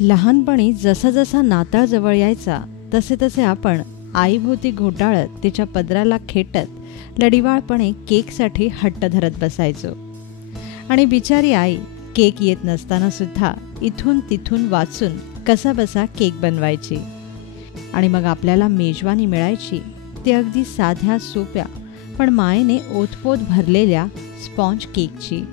लहानपणी जसा जसा नाताळ जवळ यायचा तसे तसे आपण आईभोवती घोटाळत तिच्या पदराला खेटत लढिवाळपणे केकसाठी हट्ट धरत बसायचो. आणि बिचारी आई केक येत नसताना सुद्धा इथून तिथून वाचून कसाबसा केक बनवायची. आणि मग आपल्याला मेजवानी मिळायची ती अगदी साध्या सोप्या पण मायेने ओतपोत भरलेल्या स्पॉन्ज केकची.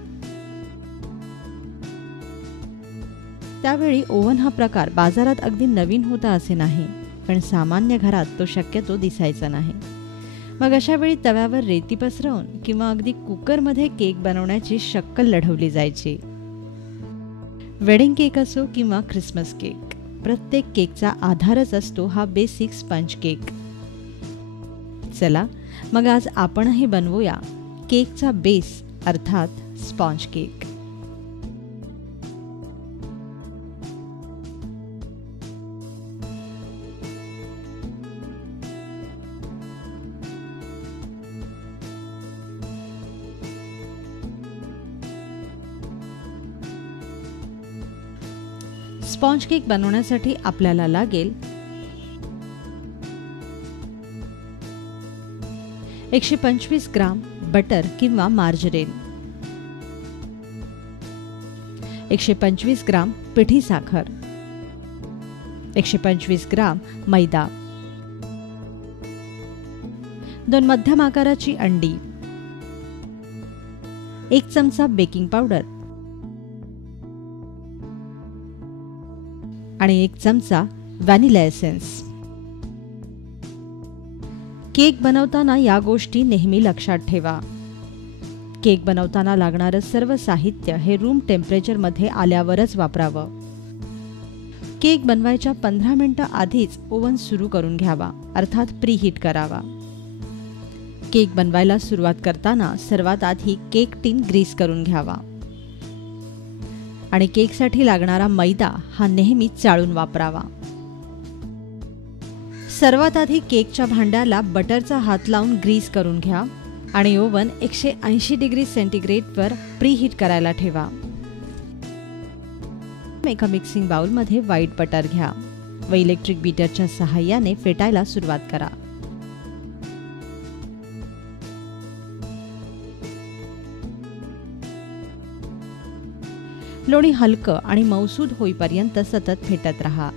त्यावेळी ओव्हन हा प्रकार बाजारात अगदी नवीन होता असे नाही, पण सामान्य घरात तो शक्यतो दिसायचा नाही. मग अशा वेळी तव्यावर रेती पसरवून किंवा अगदी कुकरमध्ये केक बनवण्याची शक्कल लढवली जायची. वेडिंग केक असो किंवा ख्रिसमस केक, प्रत्येक केकचा आधारच असतो हा बेसिक स्पंज केक. चला मग आज आपणही बनवूया केकचा बेस अर्थात स्पॉन्ज केक. स्पॉन्ज केक बनवण्यासाठी आपल्याला लागेल 125 ग्राम बटर किंवा मार्जरीन, 125 ग्राम पिठी साखर, 125 ग्राम मैदा, 2 मध्यम आकाराची अंडी, 1 चमचा बेकिंग पावडर आणि 1 चमचा व्हॅनिला एसेन्स. केक बनवताना या गोष्टी नेहमी लक्षात ठेवा. केक बनवताना लागणारं सर्व साहित्य हे रूम टेम्परेचरमध्ये आल्यावरच वापरावं. केक बनवायच्या 15 मिनिटं आधीच ओव्हन सुरू करून घ्यावा अर्थात प्रीहीट करावा. केक बनवायला सुरुवात करताना सर्वात आधी केक टीन ग्रीस करून घ्यावा आणि केकसाठी लागणारा मैदा हा नेहमी चाळून वापरावा. सर्वात आधी केकच्या भांड्याला बटरचा हात लावून ग्रीस करून घ्या आणि ओव्हन 180 डिग्री सेंटीग्रेडवर प्रीहीट करायला ठेवा. एका मिक्सिंग बाउलमध्ये व्हाईट बटर घ्या व इलेक्ट्रिक बीटरच्या सहाय्याने फेटायला सुरुवात करा. लोणी हलकं आणि मऊसूद होईपर्यंत सतत फेटत राहा.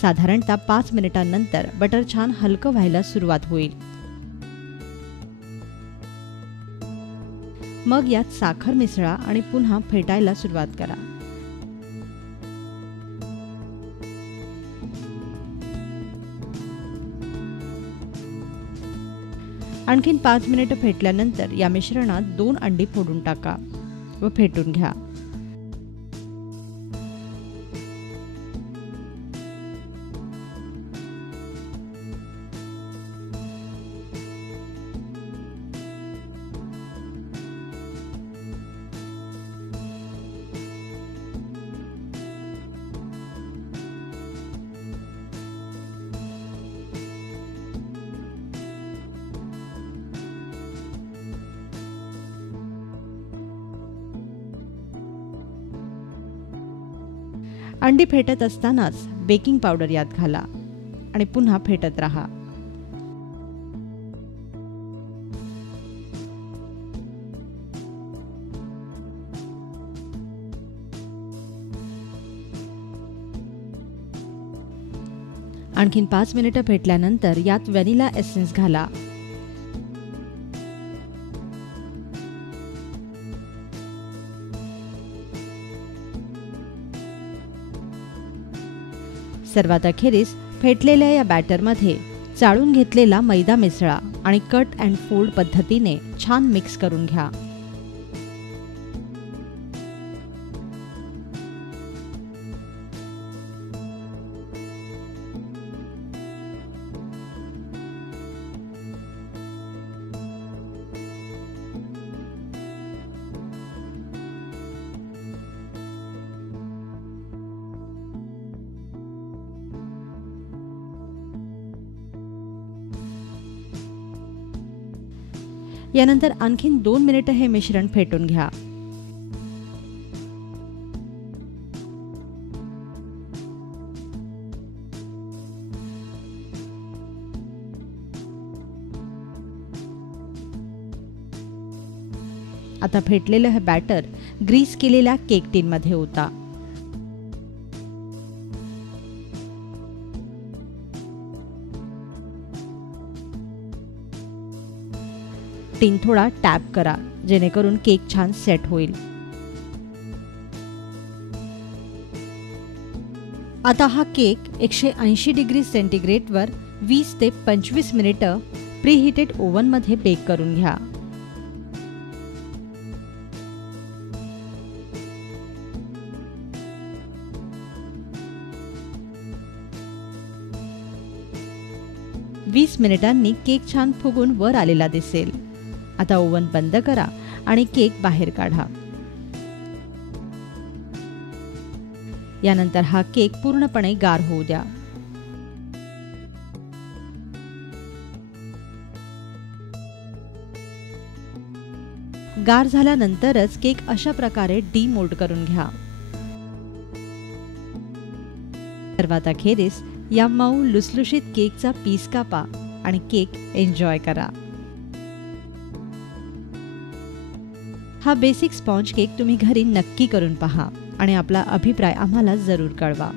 साधारणतः 5 मिनिटांनंतर बटर छान हलकं व्हायला सुरुवात होईल. मग यात साखर मिसळा आणि पुन्हा फेटायला सुरुवात करा. आणखीन 5 मिनिटं फेटल्यानंतर या मिश्रणात 2 अंडी फोडून टाका व फेटून घ्या. अंडी फेटत असतानाच बेकिंग पावडर यात घाला आणि पुन्हा फेटत राहा. आणखीन 5 मिनिटं फेटल्यानंतर यात व्हॅनिला एसेन्स घाला. सर्वात अखेरीस फेटलेल्या या बॅटरमध्ये चाळून घेतलेला मैदा मिसळा आणि कट अँड फोल्ड पद्धतीने छान मिक्स करून घ्या. यानंतर आणखीन 2 मिनिटं हे मिश्रण फेटून घ्या. आता फेटलेलं हे बॅटर ग्रीस केलेल्या केक टीनमध्ये ओता. टीन थोडा टॅप करा जेणेकरून केक छान सेट होईल. आता हा केक 180 डिग्री सेंटीग्रेडवर 20 ते 25 मिनिटं प्रीहीटेड ओव्हनमध्ये बेक करून घ्या. वीस मिनिटांनी केक छान फुगून वर आलेला दिसेल. आता ओव्हन बंद करा आणि केक बाहेर काढा. यानंतर हा केक पूर्णपणे गार होऊ द्या. गार झाल्यानंतरच केक अशा प्रकारे डीमोल्ड करून घ्या. सर्वात अखेरीस या मऊ लुसलुशीत केकचा पीस कापा आणि केक एन्जॉय करा. हा बेसिक स्पॉन्ज केक तुम्ही घरी नक्की करून पहा आणि आपला अभिप्राय आम्हाला जरूर कळवा.